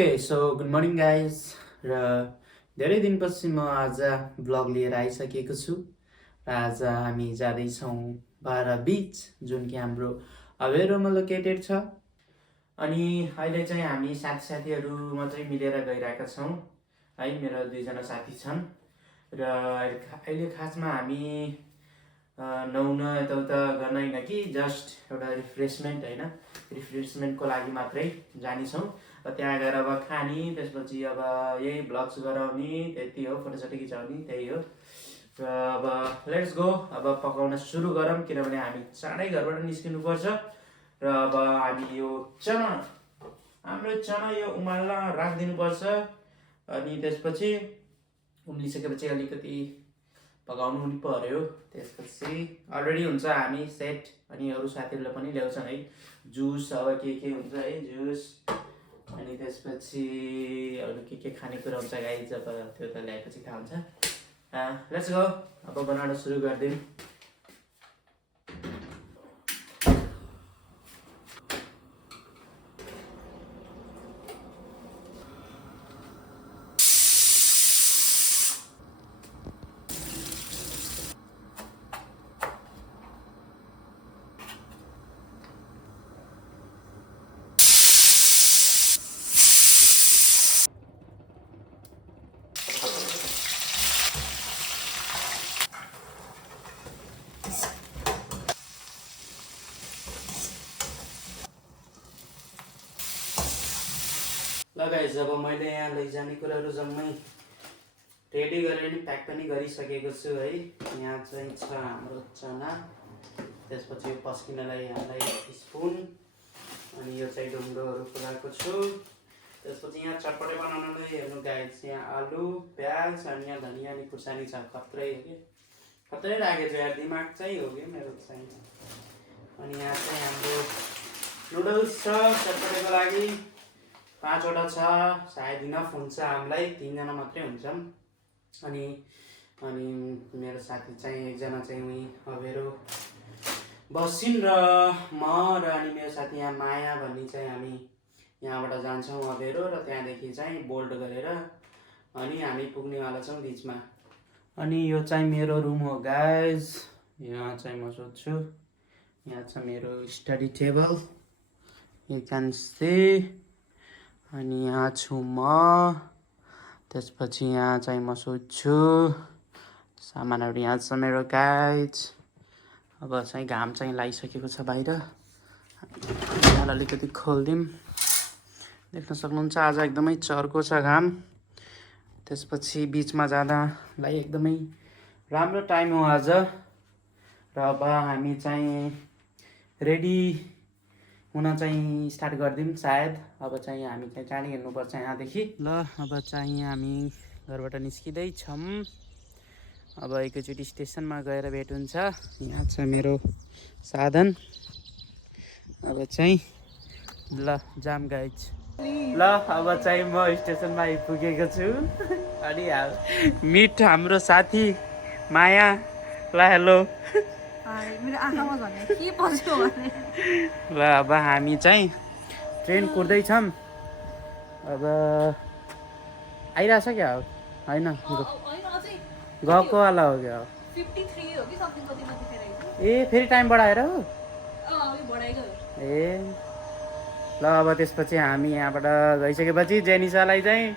Okay so good morning guys र धेरै दिनपछि म आज ब्लग लिएर आइसकेको छु र आज हामी जाँदैछौँ बाह्र बिच जुन कि हाम्रो अवेरोमा लोकेटेड छ। अनि अहिले चाहिँ हामी साथीहरू मात्रै मिलेर गइरहेका छौँ है। मेरो दुईजना साथी छन् र अहिले खासमा हामी नुहाउन यताउता गर्न होइन कि जस्ट एउटा रिफ्रेसमेन्ट होइन, रिफ्रेसमेन्टको लागि मात्रै जानेछौँ र त्यहाँ गएर अब खाने, त्यसपछि अब यही भ्लग्स गराउने, त्यति हो, फोटोसोटो खिचाउने, त्यही हो। र अब लेट्स गो, अब पकाउन सुरु गरौँ किनभने हामी चाँडै घरबाट निस्किनुपर्छ। र अब हामी यो हाम्रो चना यो उमाल्न राखिदिनुपर्छ। अनि त्यसपछि उम्लिसकेपछि अलिकति पकाउनु पनि पर्यो। त्यसपछि अलरेडी हुन्छ हामी सेट। अनि अरू साथीहरूले पनि ल्याउँछन् है जुस, अब के हुन्छ है जुस। अनि त्यसपछि अरू के खानेकुरा हुन्छ गाइज, अब त्यो त ल्याएपछि थाहा हुन्छ। लेट्स गो, अब बनाउन सुरु गरिदिउँ। ल गाइज, अब मैले यहाँ लैजाने कुराहरू जम्मै रेडी गरेर नि प्याक पनि गरिसकेको छु है। यहाँ चाहिँ छ हाम्रो चना, त्यसपछि यो पस्किनलाई यहाँलाई स्पुन, अनि यो चाहिँ ढुङ्गोहरू खुलाएको छु। त्यसपछि यहाँ चटपटे बनाउनलाई हेर्नु गाइज, यहाँ आलु, प्याज अनि यहाँ धनियाँ अनि खुर्सानी छ। खत्रै हो कि खत्रै राखेको छु यार, दिमाग चाहिँ हो कि मेरो चाहिँ। अनि यहाँ चाहिँ हाम्रो नुडल्स छ चटपटेको लागि, 5वटा छ, सायद इनफ हुन्छ हामीलाई, 3जना मात्रै हुन्छौँ। अनि मेरो साथी चाहिँ एकजना चाहिँ उही अवेरो बसिन् र म र अनि मेरो साथी यहाँ माया भन्ने चाहिँ हामी यहाँबाट जान्छौँ अवेरो, र त्यहाँदेखि चाहिँ बोल्ट गरेर अनि हामी पुग्नेवाला छौँ बिचमा। अनि यो चाहिँ मेरो रुम हो गाइज, यहाँ चाहिँ म सोध्छु। यहाँ छ मेरो study table, you can see. अनि यहाँ छु म, त्यसपछि यहाँ चाहिँ म सोध्छु। सामानहरू यहाँ छ मेरो गाइज। अब चाहिँ घाम चाहिँ लागिसकेको छ बाहिर, यहाँ अलिकति खोलिदिउँ। देख्न सक्नुहुन्छ आज एकदमै चर्को छ घाम। त्यसपछि बिचमा जाँदालाई एकदमै राम्रो टाइम हो आज। र अब हामी चाहिँ रेडी हुन चाहिँ स्टार्ट गरिदिउँ सायद। अब चाहिँ हामी चाहिँ चाँडै हिँड्नुपर्छ यहाँदेखि। ल अब चाहिँ हामी घरबाट निस्किँदैछौँ। अब एकैचोटि स्टेसनमा गएर भेट हुन्छ। यहाँ छ मेरो साधन। अब चाहिँ ल जाम गाइज। ल अब चाहिँ म स्टेसनमा आइपुगेको छु। अनि मिट हाम्रो साथी माया। ल हेलो। ल अब हामी चाहिँ ट्रेन कुर्दैछौँ। अब आइरहेछ क्या हो, होइन गएको वाला हो क्या? 53 हो कि समथिङ कति माथि फेरि। ए फेरि टाइम बढाएर हो? बढाइगयो। ए ल अब त्यसपछि हामी यहाँबाट गइसकेपछि जेनिसालाई चाहिँ,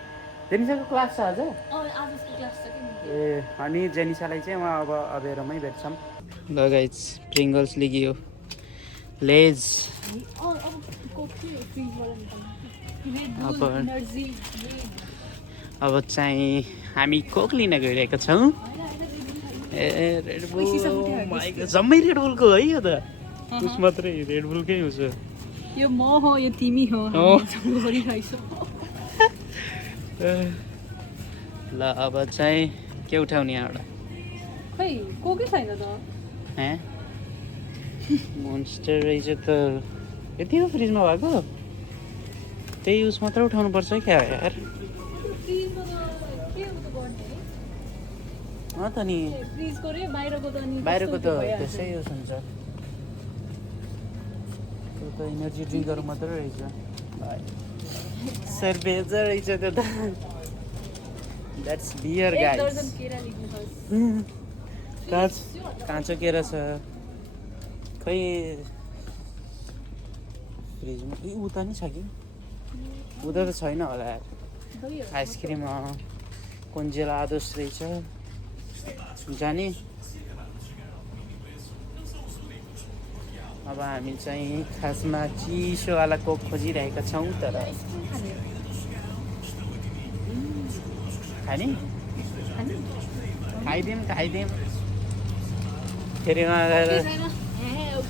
जेनिसाको क्लास छ आज? आज उसको क्लास छ कि। ए अनि जेनिसालाई चाहिँ उहाँ अब अवेरोमै भेट्छौँ। ल गाइज, प्रिङ्गल्स लिगियो, लेज। अब चाहिँ हामी कोक लिन गइरहेका छौँ। ए रेडबुल, जम्मै रेडबुलको है यो त? उस मात्रै रेडबुलकै हुन्छ। यो म हो, यो तिमी हो। ल अब चाहिँ के उठाउने यहाँबाट? खै कोकै छैन त। मोन्स्टर रहेछ त। यति हो फ्रिजमा भएको? त्यही युज मात्र उठाउनु पर्छ क्या यार। त नि बाहिरको त त्यसै युज हुन्छ। त्यो त इनर्जी ड्रिङ्कहरू मात्रै रहेछ। सर्बेजा रहेछ त्यो त द्याट्स बियर एक गाइस दर्जन केरा लिनुहोस् काँचो केरा छ खै फ्रिजमा ए उता नि छ कि उता त छैन होला यार आइसक्रिम कुन्जेला आदोस रहेछ जाने अब हामी चाहिँ खासमा चिसोवाला कोक खोजिरहेका छौँ तर खाने खाइदिउँ फेरि उहाँ गएर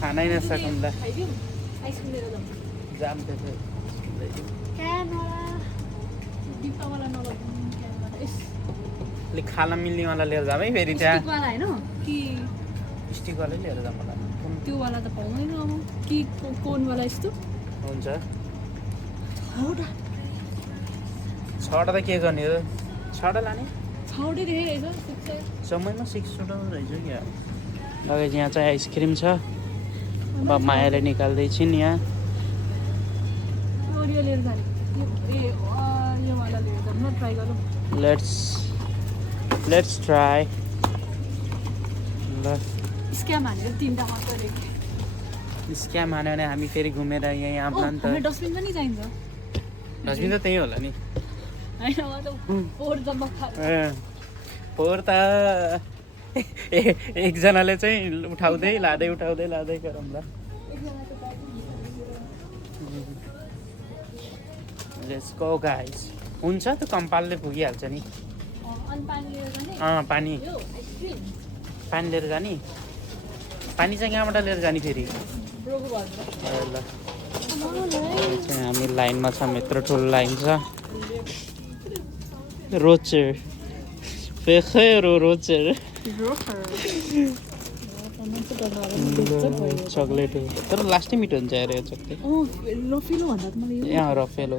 खानै नसकौँला जाम त अलिक खान मिल्नेवाला लिएर जाऊँ है फेरि त्यहाँ स्टिकवालै लिएर जाऊँ होला त्यो वाला त पाउँदैन अब कि कोनवाला यस्तो हुन्छ छवटा त के गर्ने हो छवटा लाने छौटै देखाइरहेछ समयमा 6वटा रहेछ क्या अगाडि यहाँ चाहिँ आइसक्रिम छ अब मायाले निकाल्दैछिन् यहाँ ओरियो लिएर जाने यो वाला लिएर जाऊँ न ट्राई गरौँ लेट्स ट्राई ल स्क्याम हानेर 3टा मात्र देखेँ स्क्याम हान्यो भने हामी फेरि घुमेर यहाँ आउँला नि त डस्टबिन पनि चाहिन्छ डस्टबिन त त्यही होला नि होइन फोहोर जम्मा फोहोर त एकजनाले चाहिँ उठाउँदै लाँदै गरौँला लेट्स गो गाइस हुन्छ त कम्पालले पुगिहाल्छ नि पानी लिएर जाने पानी चाहिँ कहाँबाट लिएर जाने फेरि ल चाहिँ हामी लाइनमा छौँ यत्रो ठुलो लाइन छ रोचर रोचर चक्लेट हो तर लास्टै मिठो हुन्छ अरे यो चक्लेट रफेलो भन्दा त मलाई यो रफेलो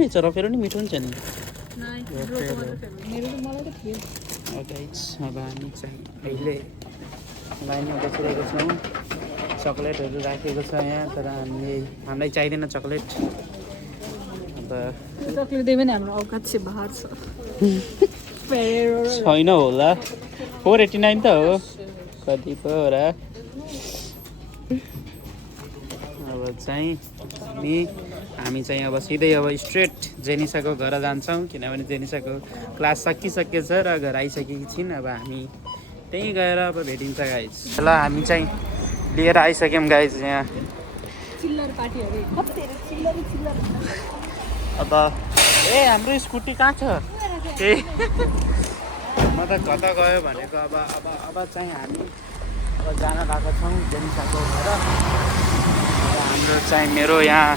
नि छ रफेलो नि मिठो हुन्छ नि मेरो त मलाई त थियो अब हामी चाहिँ अहिले लाइनमा बसिरहेको छौँ चक्लेटहरू राखेको छ यहाँ तर हामीलाई चाहिँदैन चक्लेट अब चक्लेट दियो भने हाम्रो औकात चाहिँ बाहर छ छैन होला 489 त हो कति पो हो र अब चाहिँ हामी चाहिँ अब सिधै अब स्ट्रेट जेनिसाको घर जान्छौँ किनभने जेनिसाको क्लास सकिसकेछ र घर आइसकेकी छिन् अब हामी त्यहीँ गएर अब भेटिन्छ गाइस ल हामी चाहिँ लिएर आइसक्यौँ गाइस यहाँ चिल्लर पार्टीहरू अब हाम्रो स्कुटी कहाँ छ ए म त कता गयो भनेको अब चाहिँ हामी अब जान गएको छौँ जेनिसाको घर हाम्रो चाहिँ मेरो यहाँ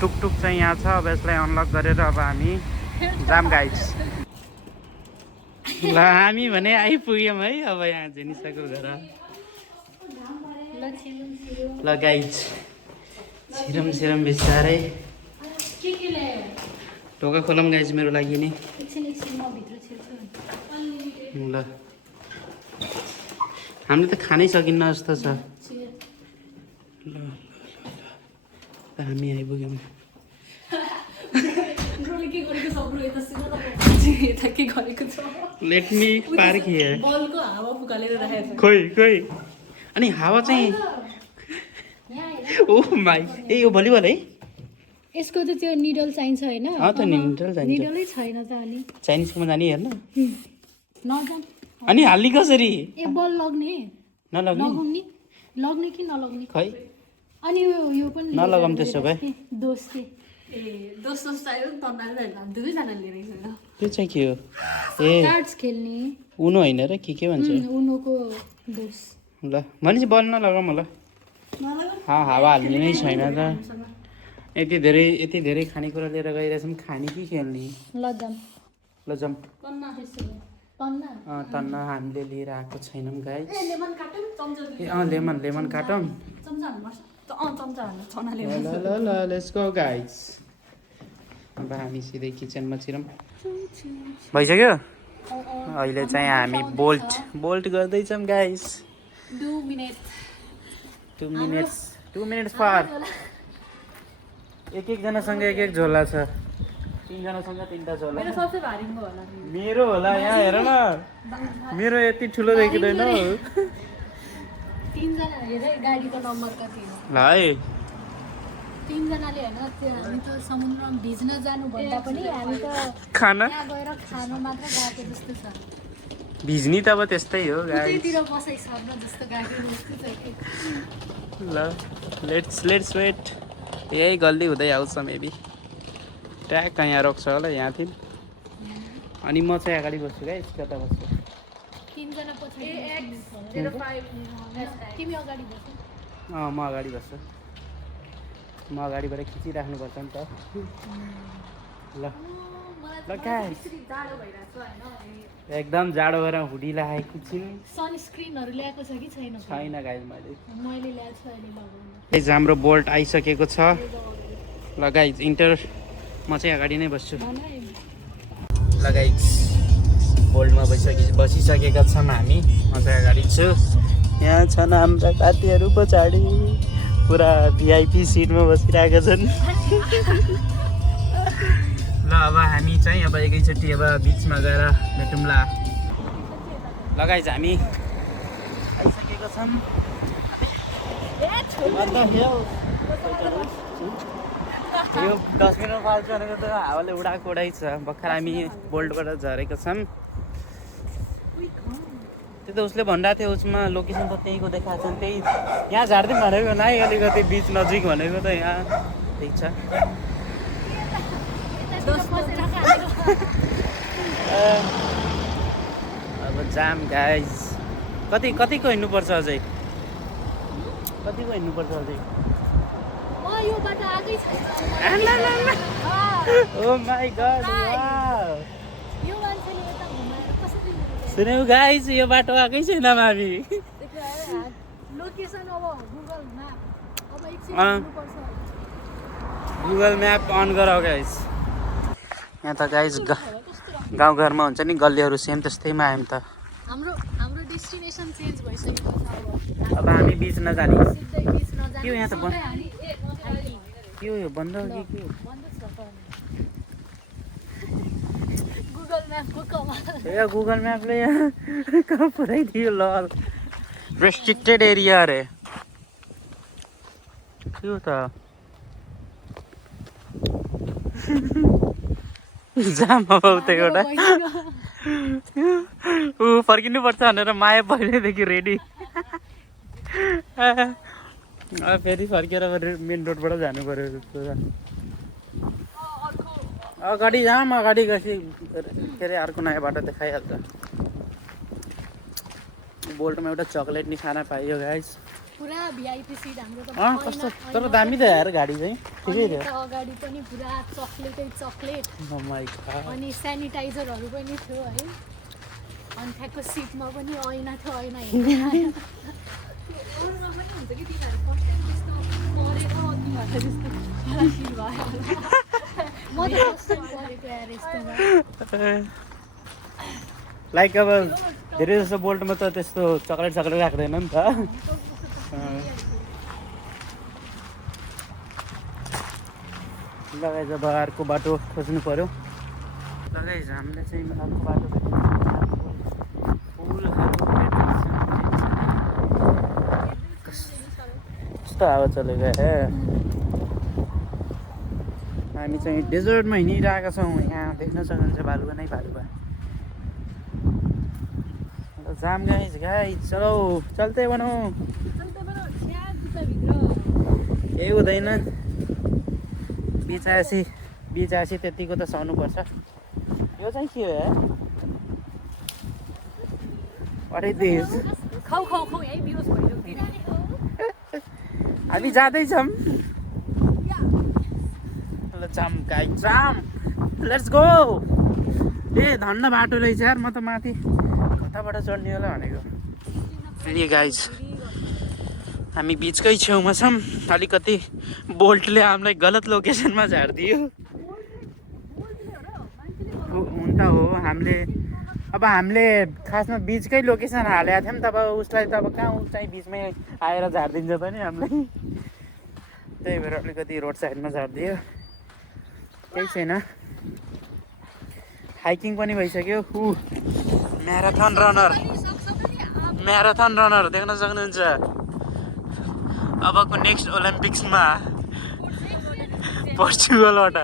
टुकटुक चाहिँ यहाँ छ अब यसलाई अनलक गरेर अब हामी जाम गाइस ल हामी भने आइपुग्यौँ है अब यहाँ जेनिसाको घर ल गाइस छिरम बिस्तारै ढोका खोलौँ गाइस मेरो लागि नि ल हामीले त खानै सकिन्न जस्तो छ ल हामी आइपुग्यौँ लेट मी पार्क हियर खोइ अनि हावा चाहिँ ओ माई ए यो भलिबल है यसको त त्यो निडल चाहिन्छ हैन त निडल चाहिन्छ निडलै छैन त अनि चाइनिजकोमा जाने हेर्न नजान अनि हाल्ने कसरी ए बल लग्ने लग्ने कि नलग्ने खै अनि यो पनि नलगाउँ त्यसो भए दोष चाहियो तन्नाले दुवैजना लिएर त्यो चाहिँ के हो ए कार्ड्स खेल्ने उनो होइन र के भन्छ उनोको दोष ल भने चाहिँ बल नलगाउँ ल हावा हाल्ने नै छैन त यति धेरै खानेकुरा लिएर गइरहेछौँ खाने कि खेल्ने लजाम तन्ना हामीले लिएर आएको छैनौँ गाइस लेमन काटौँ ल लेट्स गो गाइस अब हामी सिधै किचनमा छिरौँ भइसक्यो अहिले चाहिँ हामी बोल्ट गर्दैछौँ गाइस 2 मिनट्स फर एकजनासँग एक झोला छ तिनजनासँग तिनवटा छ होला मेरो सबसे भारीको होला मेरो होला यहाँ हेर न मेरो यति ठुलो देखिँदैन तीनजना हेरे गाडीको नम्बर कति हो ल है तीनजनाले होइन त्यो हामी त समुद्रमा भिज्न जानु भन्दा पनि हामी त खाना त्यहाँ गएर खानु मात्र गएको जस्तो छ भिज्नी त अब त्यस्तै हो गाइस त्यतिर बसाइ सर्न जस्तो गएको जस्तो छ कि ल लेट्स वेट यही गल्ली हुँदै आउँछ मेबी ट्याक्क यहाँ रोक्छ होला यहाँ थिएँ अनि म चाहिँ अगाडि बस्छु गाइस कता बस्छु तीनजना पछि तिमी अगाडि बस म अगाडि बस्छु म अगाडिबाट खिचिराख्नुपर्छ नि त ल ल गाइस एकदम जाडो भएर हुडी लगाएको खिचिन सनस्क्रिनहरू ल्याएको छ कि छैन छैन गाइस मैले ल्याएको छु अहिले लगाउनु गाइस हाम्रो बोल्ट आइसकेको छ ल गाइस इन्टर म चाहिँ अगाडि नै बस्छु ल गाइस बोल्टमा बसिसकेका छौँ हामी म चाहिँ अगाडि छु यहाँ छन् हाम्रा साथीहरू पछाडि पुरा भिआइपी सिटमा बसिरहेका छन् ल अब हामी चाहिँ अब एकैचोटि अब बिचमा गएर भेटौँला ल गाइस हामी आइसकेका छौँ यो डस्टबिनमा फाल्छ भनेको त हावाले उडाएको उडाइ छ भर्खर हामी बोल्टबाट झरेका छौँ त्यो त उसले भनिरहेको थियो उसमा लोकेसन त त्यहीँको देखाएको छ नि त्यही यहाँ झारिदिउँ भनेको नै अलिकति बिच नजिक भनेको त यहाँ ठिक छ अब जाम गाइज कतिको हिँड्नुपर्छ अझै कतिको हिँड्नुपर्छ अझै यो बाटो आकै छैन ओ माई गॉड वाउ यो मान्छेले यता घुमाएर कसरी सुन्यौ गाइज यो बाटो आएकै छैन हामी लोकेसन अब गुगल म्याप अब एकछिन अँ। हिँड्नुपर्छ गुगल म्याप अन गराऊ गाइज यहाँ त गाइज गाउँघरमा हुन्छ नि गल्लीहरू सेम त्यस्तैमा आयौँ त हाम्रो हाम्रो डेस्टिनेसन चेन्ज भइसकेको छ अब हामी बिच नजाने सिधै बिच नजाने के हो यहाँ त सधैँ हामी के हो यो बन्द हो कि के हो बन्द छ त गुगल म्यापको कमाल ए गुगल म्यापले यहाँ कहाँ पुऱ्याइदियो ल रेस्ट्रिक्टेड एरिया अरे के हो त जाम अब उतै एउटा ऊ फर्किनु पर्छ भनेर माया पहिल्यैदेखि रेडी फेरि फर्केर मेन रोडबाट जानु पऱ्यो जस्तो छ अगाडि जाम अगाडि गएपछि के अरे अर्को नयाँ बाटो देखाइहाल्छ बोल्टमा एउटा चक्लेट नि खाना पाइयो गाइस पुरा भिआइपी सिट हाम्रो त कस्तो तर दामी त यार गाडी चाहिँ ठिकै थियो अगाडि पनि पुरा चक्लेटै चक्लेट Oh my God. अनि सेनिटाइजरहरू पनि थियो है अनि ठ्याक्क सिटमा पनि ऐना थियो ऐना हेर्नु पनि हुन्छ कि तिनीहरू फर्स्ट टाइम त्यस्तो परेको तिमीहरूलाई जस्तो मलाई फिल भयो म त फर्स्ट टाइम परेको यार यस्तोमा लाइक अब धेरै जस्तो बोल्टमा त त्यस्तो चक्लेट राख्दैन नि त लगाइज अब अर्को बाटो खोज्नु पर्यो लगाइज हामीले चाहिँ अर्को बाटो कस्तो हावा चलेको हे हामी चाहिँ डेजर्टमा हिँडिरहेका छौँ यहाँ देख्न सक्नुहुन्छ बालुवा नै बालुवा जाम गाइज चलो चल्दै भनौँ केही हुँदैन बिच आएपछि त्यतिको त सहनुपर्छ यो चाहिँ के हो यार What is this? खाउ खाउ खाउ यही बिहोस भइरहेको थियो हामी जाँदैछौँ ल जाम गाइज जाम लेट्स गो ए धन्न बाटो रहेछ यार म त माथि कताबाट चढ्ने होला भनेको ए गाइज हामी बिचकै छेउमा छौँ अलिकति बोल्टले हामीलाई गलत लोकेसनमा झारिदियो हुन त हो हामीले खासमा बिचकै लोकेसन हालेको थियौँ तब उसलाई त अब कहाँ ऊ चाहिँ बिचमै आएर झारिदिन्छ त नि हामीलाई त्यही भएर अलिकति रोड साइडमा झारिदियो केही छैन हाइकिङ पनि भइसक्यो। म्याराथन रनर देख्न सक्नुहुन्छ। अबको नेक्स्ट ओलम्पिक्समा पोर्चुगलबाट।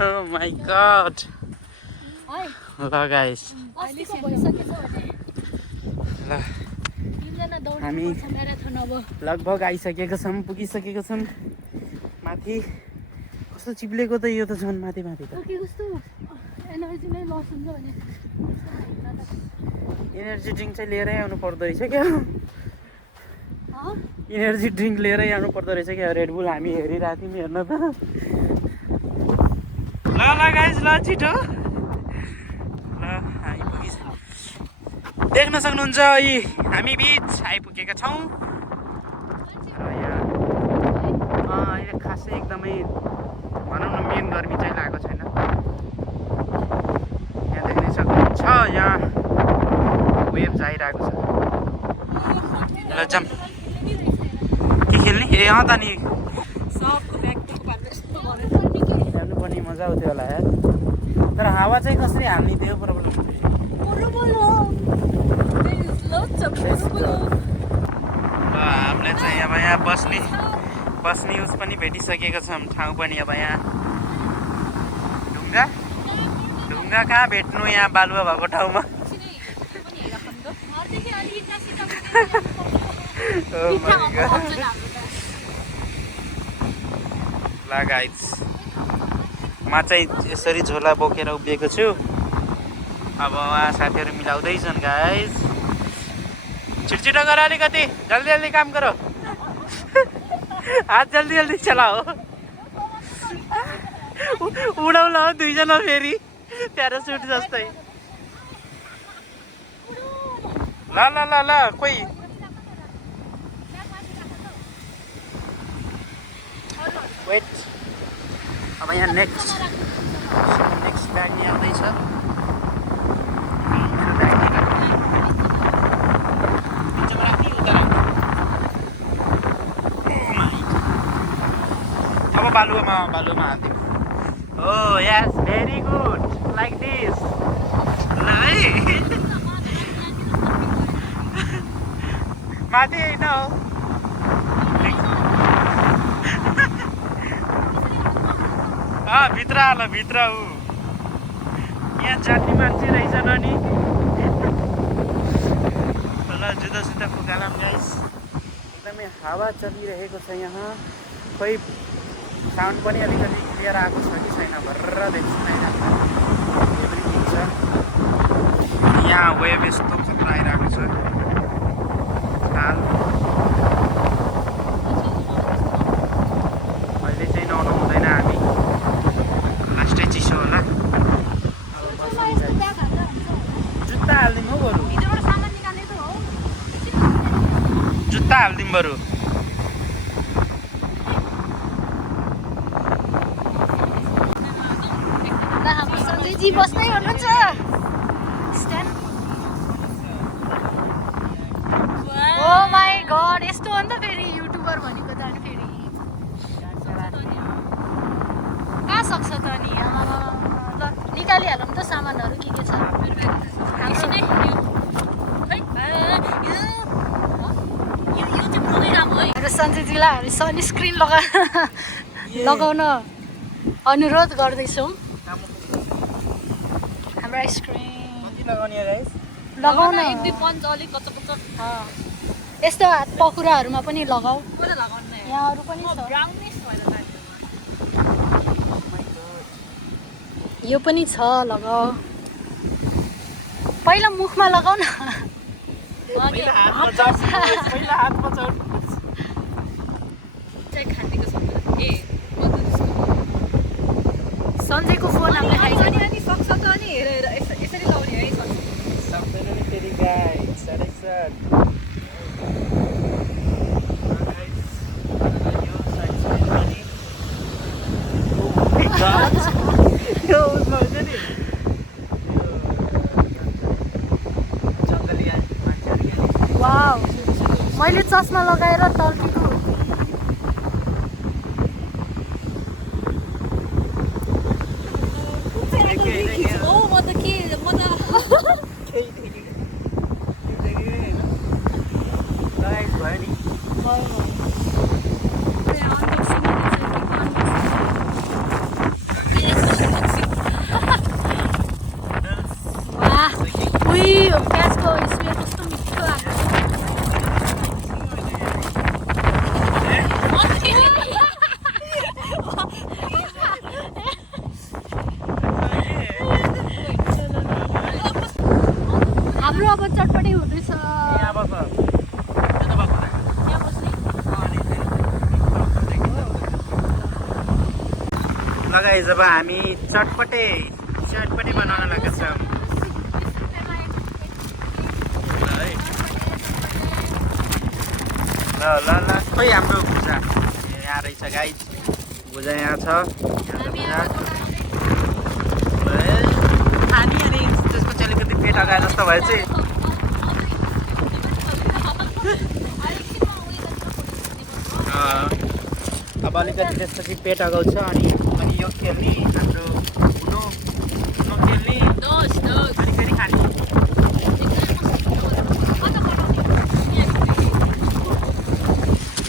Oh my god। ल गाइस ल हामी लगभग आइसकेका छौँ, पुगिसकेका छौँ माथि। कस्तो चिप्लेको त यो त झन् माथि त। एनर्जी ड्रिङ्क चाहिँ लिएरै आउनु पर्दो रहेछ क्या। एनर्जी ड्रिङ्क लिएरै आउनु पर्दो रहेछ क्या। रेडबुल हामी हेरिरहेको थियौँ, हेर्न त। ल गाइस ल छिटो ल हामी पुगिसक्यौँ। देख्न सक्नुहुन्छ हामी बिच आइपुगेका छौँ। अहिले खासै एकदमै भनौँ न मेन गर्मी चाहिँ लागेको छैन। यहाँ देख्न सक्नुहुन्छ यहाँ वेभ आइरहेको छ। ल जाम के खेल्ने? ए अँ त नि हेर्नु पनि मजा आउँथ्यो होला यार। तर हावा चाहिँ कसरी हाल्ने त्यो प्रब्लम हुन्छ। हामीले चाहिँ अब यहाँ बस्ने उस पनि भेटिसकेका छौँ। ठाउँ पनि अब यहाँ ढुङ्गा कहाँ भेट्नु यहाँ बालुवा भएको ठाउँमा। ल गाइस म चाहिँ यसरी झोला बोकेर उभिएको छु। अब उहाँ साथीहरू मिलाउँदैछन् गाइस। छिटो गर अलिकति, जल्दी काम गरो। हात जल्दी चलाओ। उडाउला हो दुईजना फेरि प्यारासुट जस्तै। ल कोही वेट। अब यहाँ नेक्स्ट गाडी आउँदैछ। अब बालुवामा हाल्दिउँ। Oh yes, very good. Like this. माथि होइन हो। भित्र हाल भित्र ऊ यहाँ जाति मान्छे रहेछन् नि। ल जुत्ता फुकालाम गाइस। एकदमै हावा चलिरहेको छ यहाँ। खोइ साउन्ड पनि अलिकति क्लियर आएको छ कि छैन भर्र देख्छु आइरहेको छ। यहाँ वेभ यस्तो खतरा आइरहेको छ। अहिले चाहिँ नुहाउनु हुँदैन हामी, लास्टै चिसो होला। जुत्ता हालिदिउँ हौ बरु, जुत्ता हालिदिउँ बरु। जी बस्दै हुनुहुन्छ। ओ माई गॉड, यस्तो हो नि त फेरि युट्युबर भनेको त। अनि फेरि कहाँ सक्छ त नि। ल निकालिहालौँ त सामानहरू के छ। सन्जयजीलाई हामी सनस्क्रिन लगाउन अनुरोध गर्दैछौँ। हाम्रो आइसक्रिम लगाउन यस्तो हात पखुराहरूमा पनि लगाऊ। यहाँ अरू पनि छ, यो पनि छ, लगाऊ। पहिला मुखमा लगाऊ न। सन्जयको फोन हामीले सक्छ त नि। हेरेर यसरी लाउने है। सक्दैन नि फेरि गाइस, साह्रै सर। वाउ, मैले चस्मा लगाएर टर्कीको प्याजको स्मेल कस्तो मिठो आएको हाम्रो अब चटपटी हुँदैछ लगाइ जब हामी चटपटे बनाउन लागेका छौँ ल खोइ हाम्रो भुजा यहाँ रहेछ गाइस भुजा यहाँ छ खानी अनि त्यसको चाहिँ अलिकति पेट अगाए जस्तो भए चाहिँ अब अलिकति त्यसपछि पेट अगाउँछ अनि यो खेल्ने हाम्रो हुनु खेल्ने अनि फेरि खाने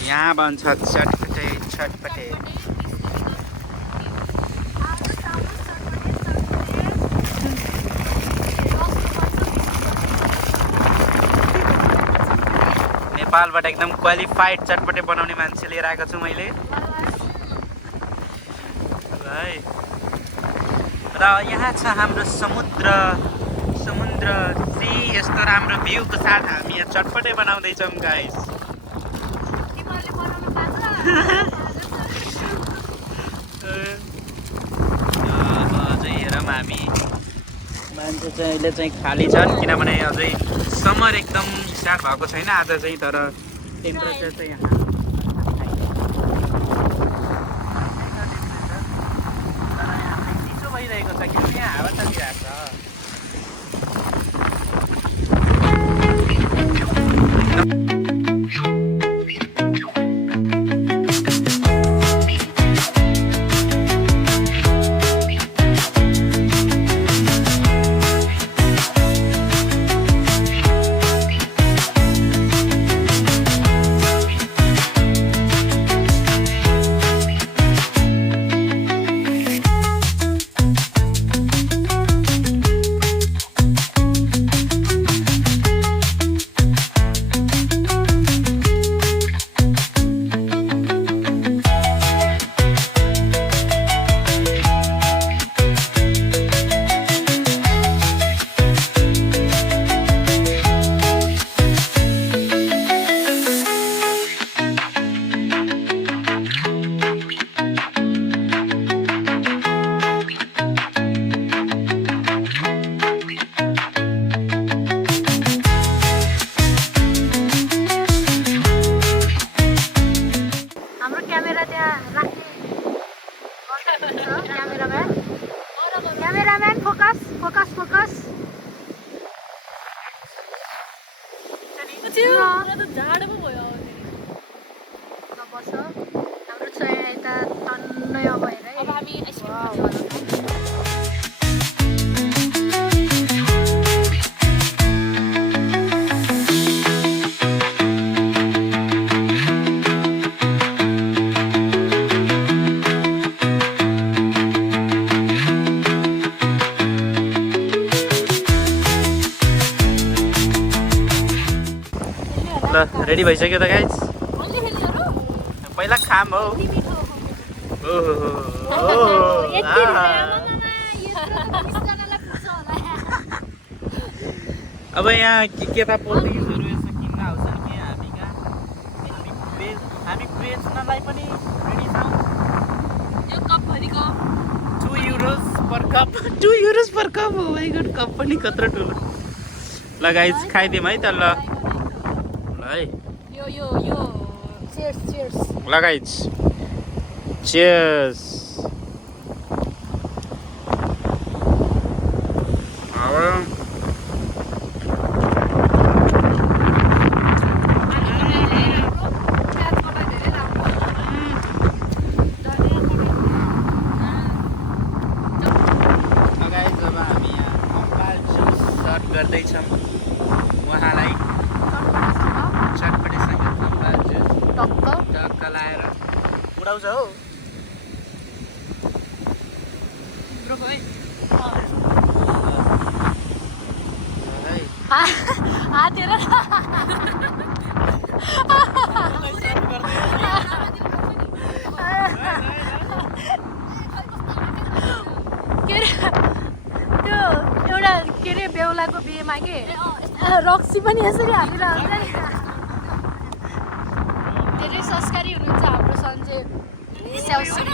यहाँ बन्छ चटपटे नेपालबाट एकदम क्वालिफाइड चटपटे बनाउने मान्छे लिएर आएको छु मैले है र यहाँ छ हाम्रो समुद्र सी यस्तो राम्रो भ्यूको साथ हामी यहाँ चटपटे बनाउँदैछौँ गाइस अझै हेरौँ हामी मान्छे चाहिँ अहिले चाहिँ खाली छन् किनभने अझै समर एकदम स्टार्ट भएको छैन आज चाहिँ तर टेम्परेचर चाहिँ यहाँ चिसो भइरहेको छ किनभने यहाँ हावा चलिरहेको छ Cameraman, focus. झाड पो भयो बस हाम्रो चाहिँ यता टन्नै अब हेर अब हामी आइसक्रिम ल रेडी भइसक्यो त गाइस पहिला खाम हो अब यहाँ के था पोर्तुगिजहरु यसो किन्न आउँछन् के हामी कहाँ हामी बेच्नलाई पनि रेडी छौं यो कप भरिको 2 euros per cup 2 euros per cup हो माइ गॉड कप पनि कत्रो ठुलो ल गाइस खाइदिम है त ल है यो cheers ल गाइस cheers गर्दैछौँ उहाँलाई चटपटेसँग हराउँछ हो हातेर के अरे त्यो एउटा के अरे बेहुलाको बिहेमा के रक्सी पनि यसरी हालेर हुन्छ नि धेरै संस्कारी हुनुहुन्छ हाम्रो सन्जय स्याउसुरी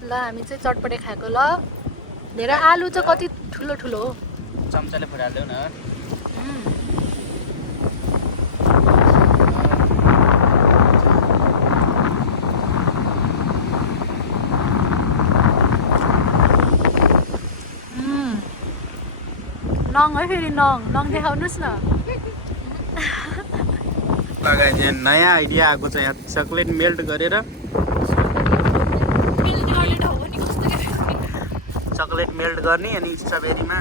ल हामी चाहिँ चटपटे खाएको ल धेरै आलु चाहिँ कति ठुलो ठुलो हो चम्चाले फुटाल्देऊ न नङ है फेरि नङ देखाउनुहोस् न यहाँ नयाँ आइडिया आएको छ यहाँ चक्लेट मेल्ट गरेर चक्लेट मेल्ट गर्ने अनि स्ट्रबेरीमा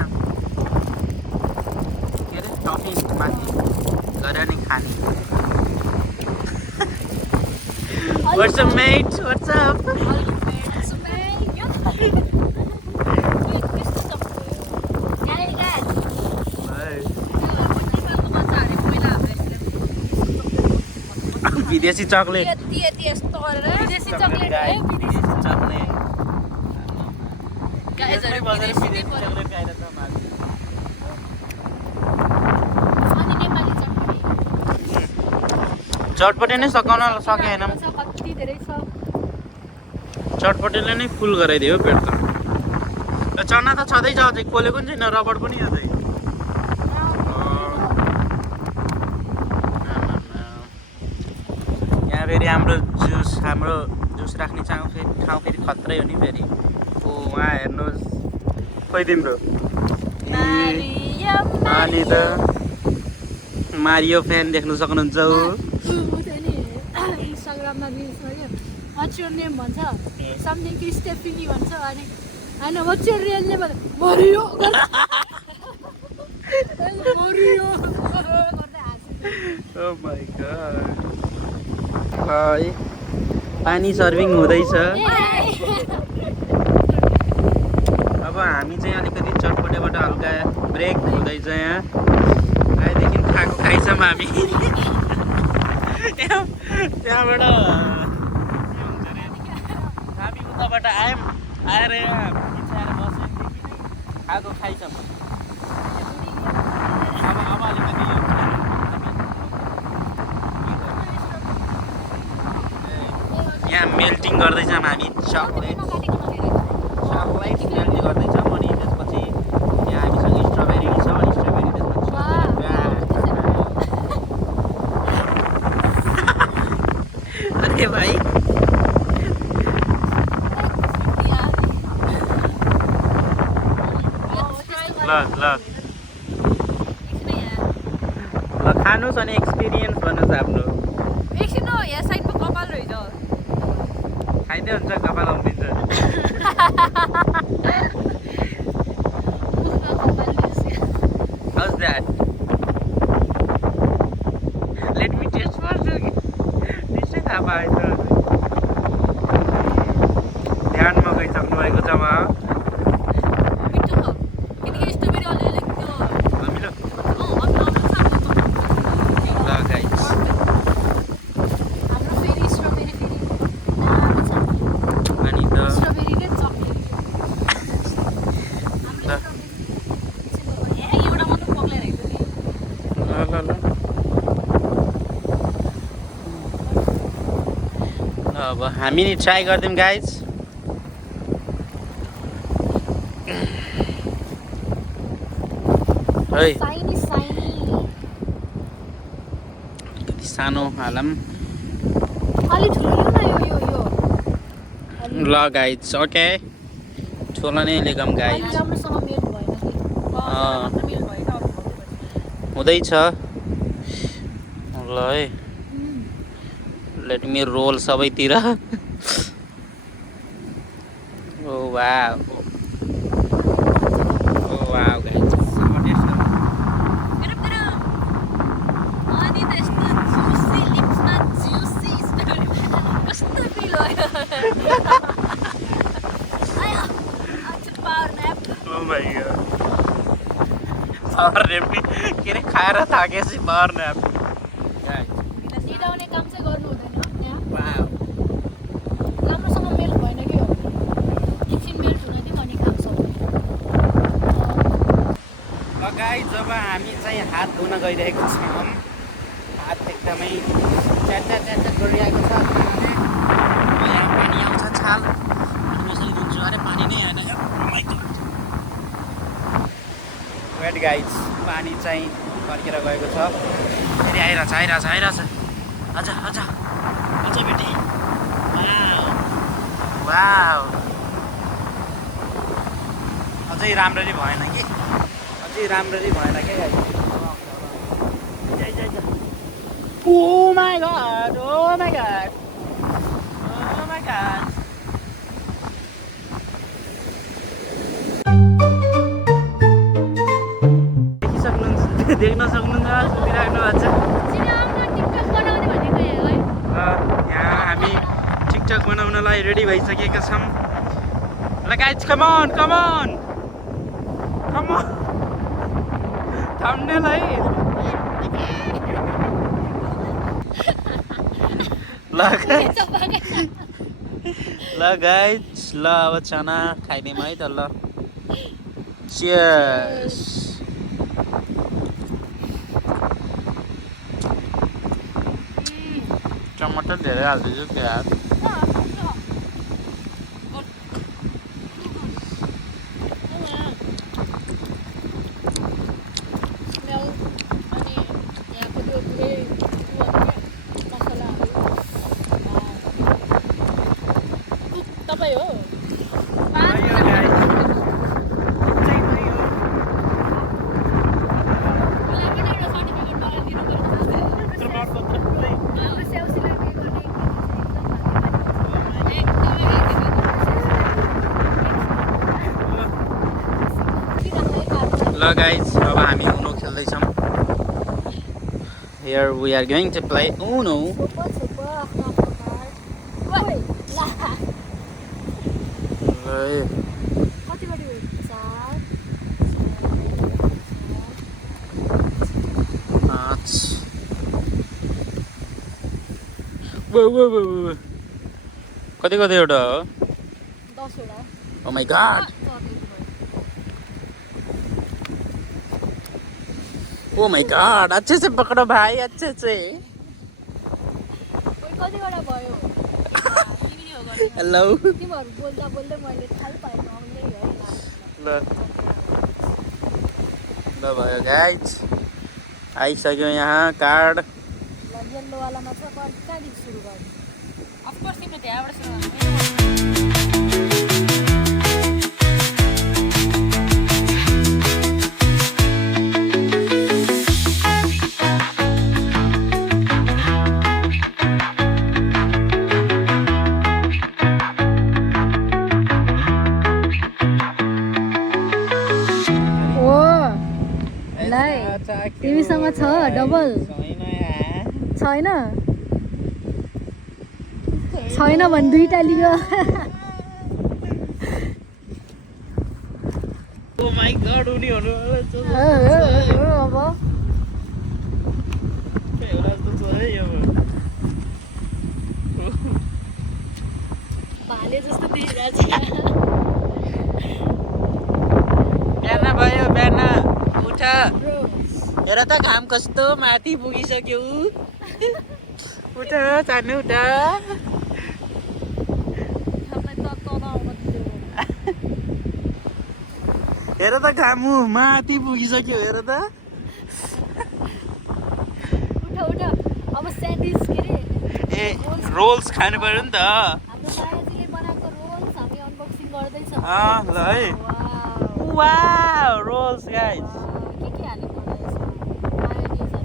के अरे टफी माथि गरेर नि खाने What's up, mate? What's up? विदेशी चकलेट विदेशी चकलेट है विदेशी चकलेट अनि नेपाली चटपटी चटपटे नै सकाउन सकेन कति धेरै छ चटपटेले नै फुल गराइदियो पेट त चना त छँदैछ अझै खोलेको नि छैन रबड पनि अझै यहाँ फेरि हाम्रो जुस राख्ने ठाउँ फेरि खत्रै हो नि फेरि ओ उहाँ हेर्नुहोस् खोइ तिम्रो अनि त मारियो फ्यान देख्नु सक्नुहुन्छ हो इन्स्टाग्राममा रिल्समा क्या वाट्स योर नेम भन्छ समथिङ कि स्टेफिनी भन्छ अनि होइन वाट्स योर रियल नेम भन्छ मरियो मरियो ओ माय गॉड हाय पानी सर्भिङ हुँदैछ अब हामी चाहिँ अलिकति चटपटेबाट हल्का ब्रेक हुँदैछ यहाँ आएदेखि खाएको खाइछौँ हामी त्यहाँबाट हामी उताबाट आयौँ आएर यहाँ बिछाएर बसेदेखि खाएको खाइछौँ अब अलिकति यहाँ मेल्टिङ गर्दैछौँ हामी चकलेट मेल्टिङ गर्दैछौँ अनि त्यसपछि यहाँ हामीसँग स्ट्रबेरी छ अनि स्ट्रबेरी त्यसपछि अरे भाइ ल ल ल खानुहोस् अनि एक्सपिरियन्स भन्नुहोस् आफ्नो एकछिन हो यहाँ साइडमा कपाल रहेछ खाइदियो हुन्छ कपाल आउँदिन्छ How's that? Let me taste first. Taste थाहा पाएछ ध्यानमा गइसक्नु भएको छ उहाँ मिठो छ किनकि स्ट्रबेरी अलिअलि त्यो अमिलो अमिलो ल गाइस हाम्रो फेरि स्ट्रबेरी फेरि अनि त स्ट्रबेरी र चकलेट एउटा मात्र पक्लेर आएको नि ल अब हामी नि ट्राई गर्दियौँ गाइज है साइनी अलिकति सानो हालौँ अलि ठुलो लिऊ न यो ल गाइज ओके ठुलो नै लेगौँ गाइज अलि राम्रोसँग मेल भएन कि मिल भएन अब हुँदैछ ल है लेट मी रोल सबैतिर ओ वाउ माई गॉड पावर न्याप के अरे खाएर थाकेपछि पावर न्याप निदाउने काम चाहिँ गर्नु हुँदैन यहाँ वाउ राम्रोसँग मेल भएन के हो एकछिन मेल हुन दिउँ अनि खान्छौँ ल गाइस जब हामी चाहिँ हात धुन गइरहेको छौँ हात एकदमै च्याट गरिरहेको छ खानाले यहाँ पानी आउँछ छाल अनि यसरी धुन्छु अरे पानी नै होइन वेट गाइस पानी चाहिँ फर्केर गएको छ फेरि आइरहेछ अझ बेटी वाउ अझै राम्ररी भएन कि Oh my god. देख्न सक्नुहुन्छ सुतिराख्नु भएको छ यहाँ हामी टिकटक बनाउनलाई रेडी भइसकेका छौँ ल गाइज कम on थम्बनेल है ल गाइज ल अब चाना खाइदिउँ है त ल चियर्स टमाटर धेरै हालिदिन्छु प्याज तपाईँ हो ल गाइज अब हामी उनो खेल्दैछौँ Here we are going to play Uno. कति एउटा हो 10 वटा Oh my god. Oh my god, अच्छे से पकड़ो भाई अच्छे से कतिवटा भयो हेलो तिमीहरू बोल्दा बोल्दै मैले थाहा पाएँ आउँदै है ल भयो गाइज आइसक्यो यहाँ कार्ड येल्लोवालामा छ कहाँदेखि सुरु गर्ने अफकोर्स तिम्रो त्यहाँबाट सुरु गर्नु तिमीसँग छ डबल छैन भने दुईटा लियो Oh my god उनी हुनुवाला छ अब एउटा त छ है अब भाले जस्तो देखिरहेछ बिहान भयो बिहान उठ हेर त घाम कस्तो माथि पुगिसक्यो उठ चाहनु उठ हेर त घाम माथि पुगिसक्यो हेर त उठ अब स्यान्डविच के रे ए रोल्स खानु पर्यो नि त हाम्रो मायाजीले बनाएको रोल्स हामी अनबक्सिङ गर्दैछौँ ल है वाउ रोल्स गाइज के हाल्नु पर्यो यसमा मायोनिजहरु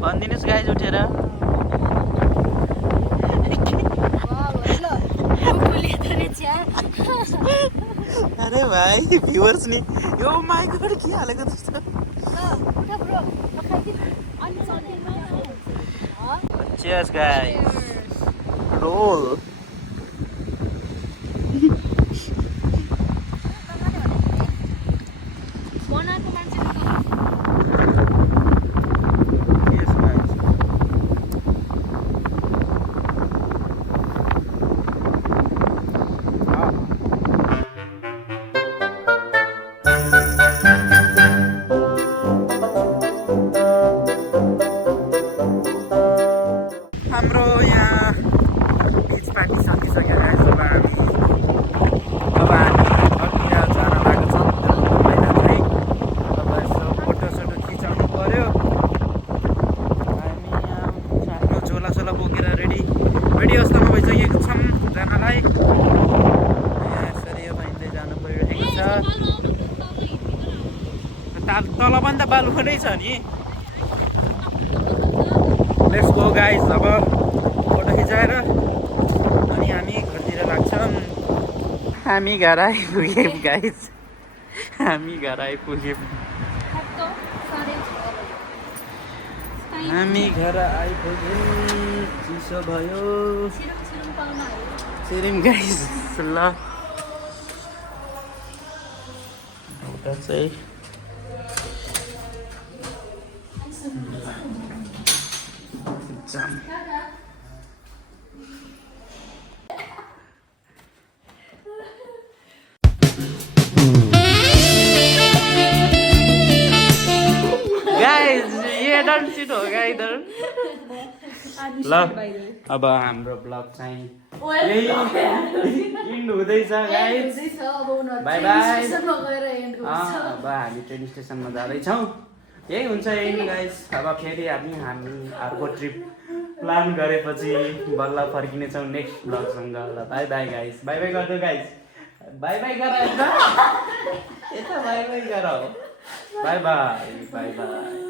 भनिदिनुहोस् गाइज उठेर अरे भाइ भ्युवर्स नि यो माइक के हालेको जस्तो Cheers guys. Roll. तल पनि त बालुवा नै छ नि। लेट्स गो गाइज, अब फोटो खिचाएर अनि हामी घरतिर लाग्छौँ। हामी घर आइपुग्यौँ गाइज, हामी घर आइपुग्यौँ। हामी घर आइपुग्यौँ, चिसो भयो सिरिम गाइज। ल एउटा चाहिँ जाम। गाइज ये डोन्ट सिट होगा इधर। ल अब हाम्रो ब्लग चाहिँ यही इन्ड हुँदैछ गाइज। By by. अब हामी ट्रेन स्टेसनमा जाँदैछौँ, यही हुन्छ एन्ड गाइज। अब फेरि हामी अर्को ट्रिप प्लान गरेपछि बल्ल फर्किनेछौँ नेक्स्ट ब्लगसँग। ल by by guys, by by गरिदियो गाइज, बाई बाई गर यता बाई बाई गर, बाई बाई बाई बाई।